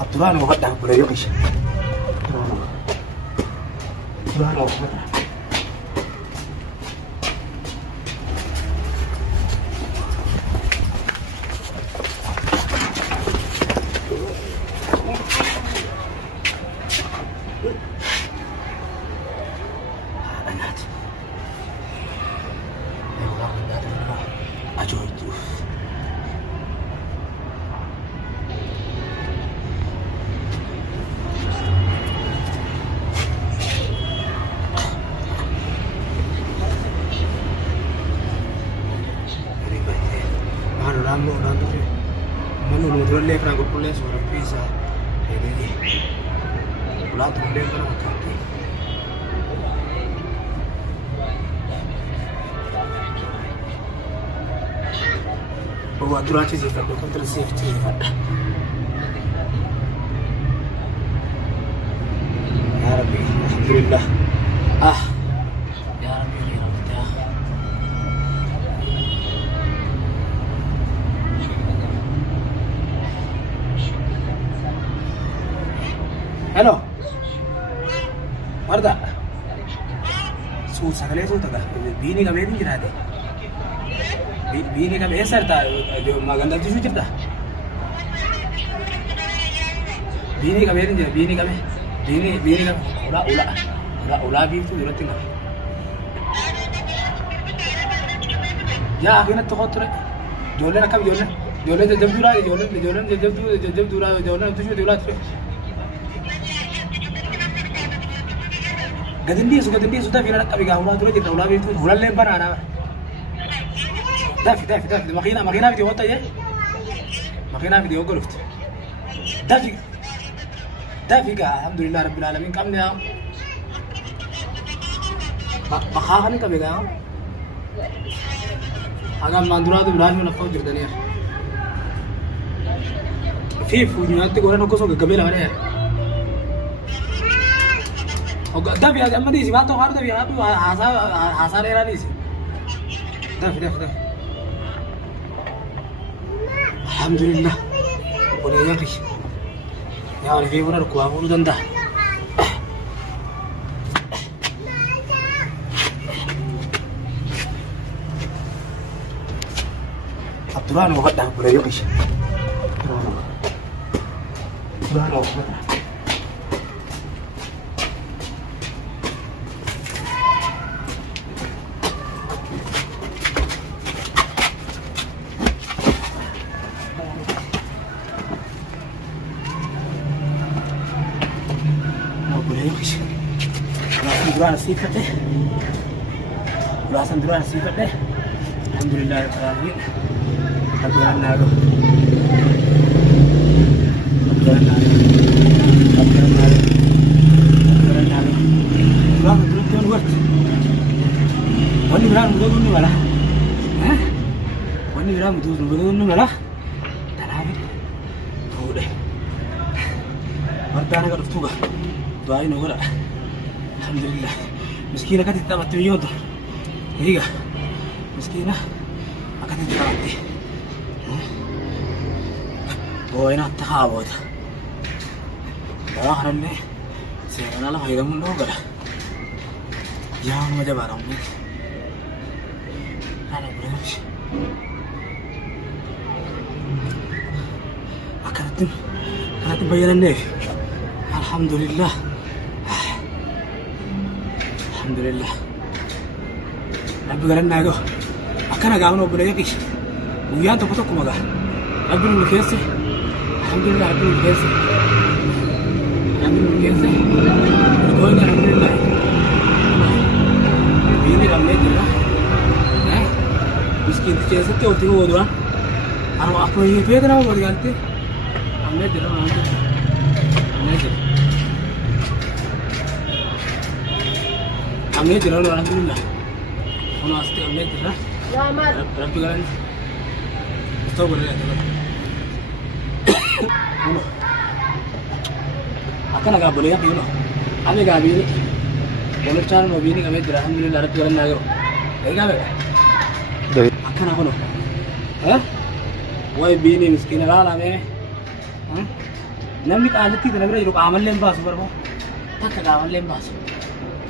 Aturan mo hot boleh yuk is. Aturan mo hot. Manu dulu lek ragu pulas orang pisa, jadi pulang tu lek orang macam bawa aturan sih kan, bukan tersafety kan. Ya Rabbi, alhamdulillah. Ya Rabbi, ya Rabbi. Hello. Warda. Susah kali susah tak? Bini kami ni kira deh. Bini kami esar tak? Maganda tu suci tak? Bini kami ni bini kami. Ula bini tu jual tinggal. Ya, aku nak tukar tu. Jualan nak kami jualan jam dura jualan tu jual tu. Gadindi sudah bila nak biga ulah dulu kita ulah itu ulah lempar ana. Dafi makina video hotta ya. Makina video golf. Dafi ka alhamdulillah rabbil alamin kamnya. Bakhahan ka biga. Agam mandura tu berani nak kau jadi ya. Punya tu orang aku so gamela mana ya. Oke, tapi agak mending sih, batu harus tapi aku asal era ni sih. Tapi. Alhamdulillah, boleh ya kris. Ya orang kiri orang kuah pun dah. Aturan mo dah boleh ya kris. Aturan mo. Duluan sifat deh. Belasan duluan sifat deh. Alhamdulillah rabbil alamin. Aturan nago. Duluan buat. Wani bilang betul ni malah. Wani bilang betul ni malah. Tanah. Tahu deh. Martana kat tuga. Doain orang. Alhamdulillah. Miskina kan tidak mati yodo. Iya. Miskina akan tidak mati. Oh ini tak awal. Dah hari ni saya nak hidup mundur dah. Yang macam barang ni. Ada berapa? Akan tu bayaran ni. Alhamdulillah. Alhamdulillah. Rabbi garan nago. Akana gaawno bulaya kish. Uyan to foto kumaga. Rabbi nu kese. Alhamdulillah Rabbi nu kese. Koy na alhamdulillah. Bini ramne dira. Miskin kese te oti ho dura. Aro ako ye pega na mo digante. Amne dira amne dira. Amne dira alhamdulillah. Ono aste amne dira. Ya mar. Rabbi garan. Sto boleh ya. Ono. Akan agak boleh ya bino. Ame ga bini. Boleh cara mo bini kami dira alhamdulillah Rabbi garan nago. Ega be. Akan ako no. Wah bini miskin ala me. namni qaalitti kana bira jiru qaamallee hin baasu barbaadu takka qaamallee hin baasu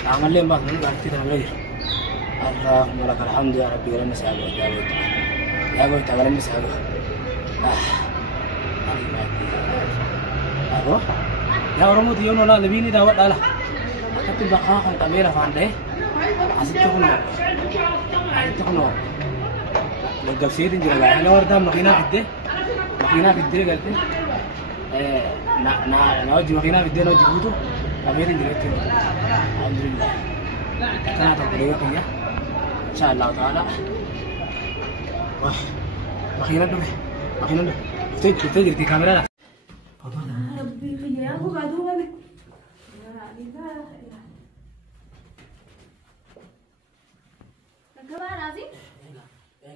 qaamallee hin baasu namni qaalitti kana bira jiru Allahumma lakal hamdu ya rabbi galanni isaa goo yaa goota galanni isaa goo Ako yaa Oromooti yoo noolaa libiini daawwadhaala akkatti bakkaa kan qabee lafaan dha'e asitti kunoo gaggabseetiin jira gaa'ela wardaan makiinaa fiddee galte na wajji makiinaa fiddee na wajji guutu qabeetiin jira jechuudha alhamdulillah kanaa tokko leega kiyya insha Allah ta'ala makiina dhufe dhuftee jirti kaameraa ربي خيا أبو قادو غني يا ربي لا كمان عزيز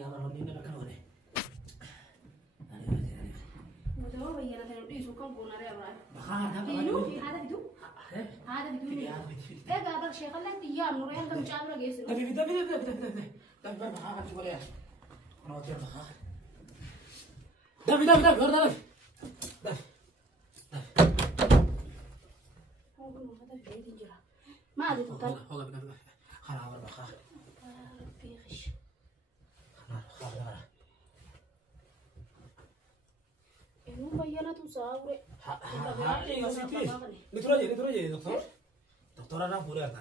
لا مرمين لك كانوا هنا متوه بينا تنبي شو كم كنا رأي أبراهيم بخار هذا فيديو إيه قابل شيء خلنا تيام نوري عندهم جامرة جيسر ده بخار شو ولا أنا أطير بخار ده ما أدري تطلع خلاص بخار ربي غش خلاص إنه بينا تصاور نتراجع دكتور أنا بقول لك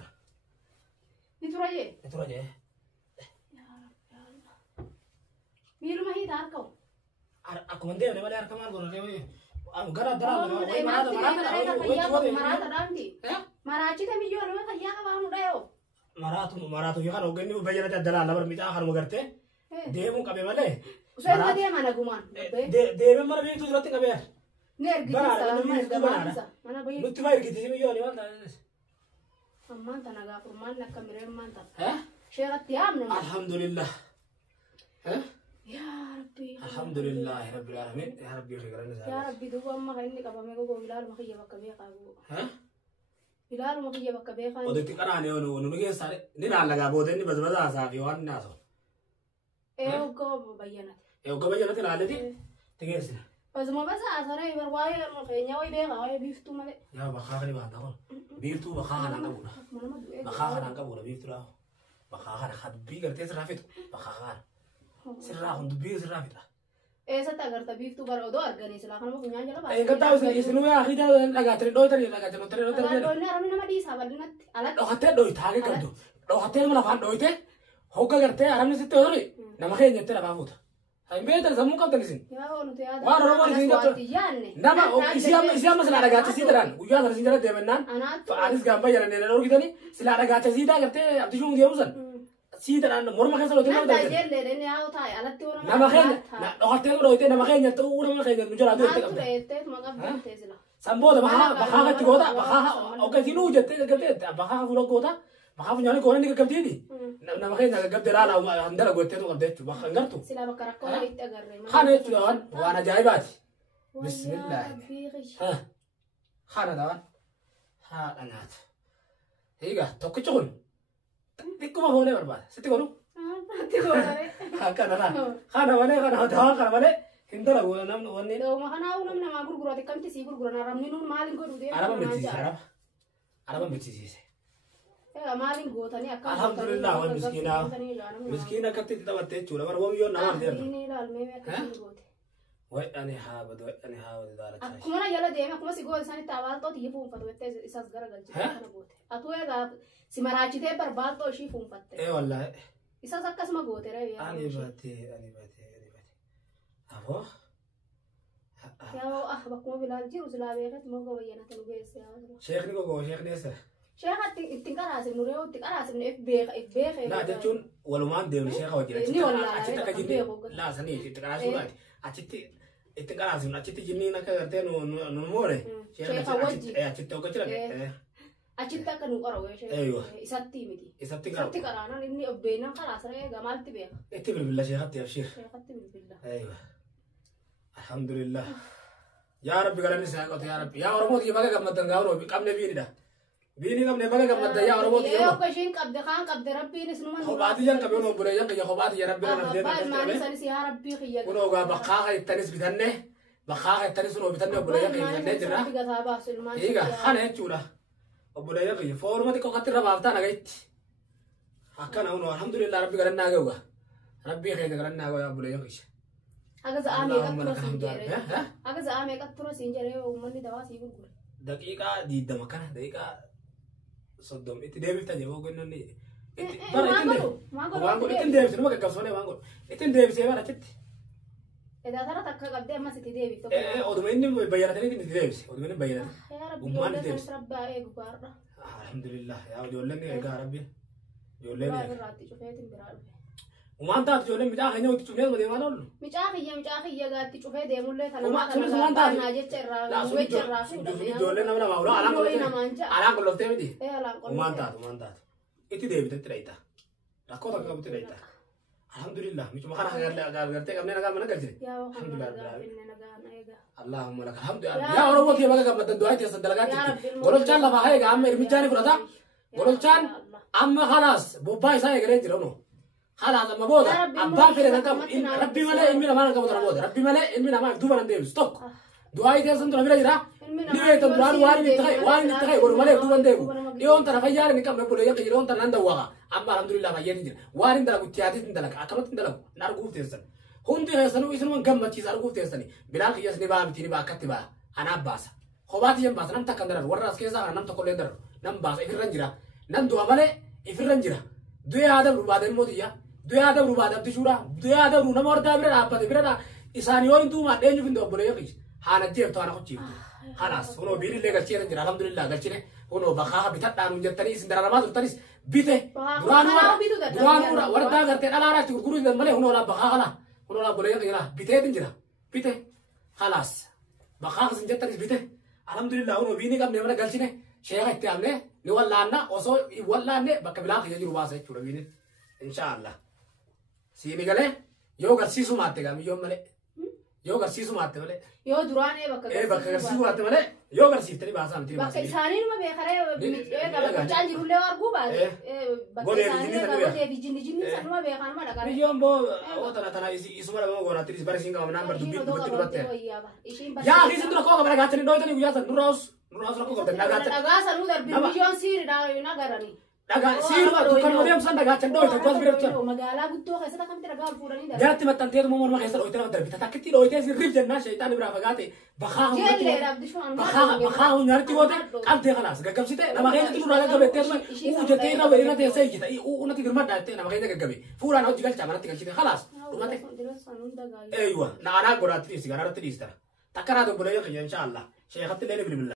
نتراجع نتراجع يا رب ميلو ما هي داركو aku mandi ada balik rekaman gue nanti aku gara gara marachi tapi jual mana kaya kamu deh maratu ya kan ogen ini bayar aja dalam labar minta akan mengerti dia mau kabe balik usai dia mana guman dia mana bayar itu berarti kabe ner gitu mana bayar lu tuh bayar gitu sih jual nih aman tanaga kurman nak kamera mantap syarat tiam nih alhamdulillah ya Rabbi alhamdulillah rabbil alamin ya Rabbi ya Rabbi dua amma kaini kabame ko bilal makiya bakabe kago bilal makiya bakabe kan odeti karane onu nige sare ni na laga bode ni bazbaza asa fi wan naso ko bayanat ko bayanat la alati tigesina bas mo basa asare barwaye mo kenya way be gawe biftu male ya bakhari ba ta biftu bakhara na kabula bakhara na kabula biftu la bakhara khad bi garte srafit bakhara sirraa kun dubbii sirraa fida eessatti agarta biiftuu bara odoo arganii silaa kanuma funyaan jala baay'ee kan taa'u isinuu yaa akhiitaa dhagaatanii dhooytanii dhoonni arabni nama dhiisaa bal'inatti alatti dhokattee dhooyta haga qabdu dhokattee nama lafaan dhooyte hogga gartee arabni sitti hodori nama keenya jettee lafaa fuuta hin beektan sammuu qabdan isin waan oromoon isin gattu nama isii amma silaa dhagaatti sii jedhan guyyaa sana isin jala deemennaan fa'aanis gaamba jedhanii dhorgitanii silaa dhagaatti sii dhagattee abdishuun geemusan سيدنا أنا مرمى كسر وتنا وتنا. نحن جل لأن يا وتاي على التورة. نما خين نحطيه برويته نما خين يتوه نما خين نجرا دوت تكمل. تكمل ما قبل تزلا. سامبودا بخا تقودا بخا أوكي تينو جت كبتة بخا فلوك قودا بخا فنياني كورن ديك كبتيني. نما خين قبل لا عندنا قوتة تو قبل بخا عندرتو. سلا بكركولا يتأجر. خانة تلون وأنا جايبات. بسم الله. ها خانة دان. ها أنات. هيجا توكيتون. Tikku mah boleh berbat. Seti kono. Tikku boleh. Kana na. Kana dah kana mana. Hinda lagu nam wanni. Do makana aku nam nama guru ati kanti si guru na ramni nun malin ko dude. Araba betis araba. Araba betis. Malin go tani akka. Alhamdulillah wan miskina. Miskina katti kita batte chura bar wam yo nawar der. Ini lal me me katti go. Wai ani habad darat. Kuma yala de me kuma si go insani tawal to ti pum patu ette isas gara galchi kana go. Atu ega si marachi te par baat to shi pum patte. Wallahi. Isas akkas ma go tere ya. Ani bate. Abo. Ya bakuma bilal jiru sila bekat mo go yana tanu ges ya. Sheikh ni go Sheikh ni esa. Sheikh tingkara se nureo tingkara se FB. La jechun waluman de Sheikh wajira. Ni wala. Achita ka jinni. La sani tingkara surat. Achiti tingkara sun achiti jinni na ka garte no more. Sheikh achita ko chira. Achitta kan ukara weshe. Isatti miti. Isatti karana inni obbena khalas re gamalti be. Itti bilbillah Sheikh Sheikh. Sheikh bilbillah. Aywa. Alhamdulillah. Ya Rabbi galani saaqat ya Rabbi. Ya Oromo ti baga gammadan gaawro qabne biini da. Biini qabne baga gammadda ya Oromo ti. Ya ko shin qabde khan qabde Rabbi ni sunu man. Khobati jan qabe no bure jan ya khobati ya Rabbi na de. Ba ma ni sani ya Rabbi khiya. Uno ga baqa ga tanis bitanne. بخاخ تريسون وبتني أبو ليا كي نجرا إيجا خانة تشولا أبو ليا كي فورما تكو خاطر ربابتنا جيت أكان أونو الحمد لله ربي قالنا جوا ربي خير قالنا جوا أبو ليا كيش أجازة آمي كتروس إنجري أجازة آمي كتروس إنجري ومني دواس يقول دقيقة دي دمكنا دقيقة صدم إتدابي بتاعي هو قلنا ني ما قالوا إتدابي سنو ما كقصوني ما قالوا إتدابي سيبنا تت إذا ترى تك قبل ما ستدابي أدومين بياناتني تدابي أدومين بيانات يا ربي يولد ربي عليك بارة الحمد لله يا جولني يا ربي جولني وما أنت تجولن مجاك هني وتجولن ما ديما نقول مجاك يا قاعد تشوفه ديمو له وما سمع أنت لا سمع جولن أنا ما أقول على كل تيم دي وما أنت إتدابي تتريتا ركض كم تتريتا الحمد لله مش مخنا غيرت قبلنا قام أنا قلت الحمد لله اللهم لك الحمد لله يا رب كي بقى قبل الدعاء تصدقات قولوا كان لما هاي قام إرميجاني فردا قولوا كان أما خلاص بوباي ساي غير جرونو خلاص أما بودا أبا في رنكم ربي ملا إلمي نما نكمل ترى بودا ربي ملا إلمي نما دوبنا ندير ستوك دعاء تصدق نبي جرا نيجي تدران واري نتخاي قولوا ملا دوبنا ندير يوم ترى فيا نكمل نقول يا كي يوم ترى نندوها أما الحمد لله ما يدين وارين دلك وتيادي دلك أكمل دلك نارجوف تيسن هون تيسنو يسنو كم بتشيز نارجوف تيسني بلاك يسني بقى بتيني بقى كتبا أنا باس خباتي يوم باس نم تكندر ورا سكيزا نم تقول لندر نم باس إفرنجرا نم دوا ماله إفرنجرا دوي هذا بربادن موديا دوي هذا بربادن تشورا دوي هذا برو نمر دابرة أبدا برا إسانيون تو ما دينجو فيندو بقولي يا كيس هانا جيب تو أنا كتشيب خلاص هو بيري ليه قلتي رنجرا الحمد لله قلتي هو بخاها بتاع نونجتني سندرا ما ترتني بيته duraan wardaa gartee dhalaaraatti gurguruu hin malee hunoo baqaa kana hunoo bolee qira biteetin jira bite khalaas baqaa kasin jettanis bite alhamdulillah hunoo biini qabne mana galchine sheekha itti amne ni wallaanna osoo wallaanne bakka bilaan kiyya jiru baasa jechuudha biini inshaallah siini galee yoo garsiisu maatte gaamiyyoon malee yoo garsiisu maatte malee yoo duraan bakka garsiisu maatte malee yoo garsiiftani baasaa miti bakka isaanii numa beekaree gabachaan jirullee arguu baate bakka isaanii gabatee fi jinni sanuma beekanuma dhaqare biyyoon boo tana isuma dhabama goonaattinis bara isiin qabamnaan bar dubbii dubbatti dubatte yaa kiisin dura koo qabana gaachanii dhooytanii guyyaa san nurraas rakkoo qabdan dhagaa sanuu darbii biyyoon siiri nagaranii dhagaa siiruma kan wadeem san dhagaachan dhooyta goos bireebchan magaalaa guddoo keessatti akkamitti dhagaa fuudhanii darbii jaratti maxxanteetu morma keessa dhooyte nama darbita takkitti dhooytee sirriif jennaan shaytaan biraa fagaate bakhaa hunyaaritti goote qabdee kanaas gaggabsite nama keenyatti nurraa gaggabettee jettee irra weerira teessee ijjita unatti girmadhaa jettee nama keenya gaggabe fuudhaan hojii galchaa manatti galchite kanaas dhumate eeywa naanaa godhaatti dhiisi garaarratti dhiistara takkaraa dobbolee kiyya inshaallah sheekatti illee ni bilbila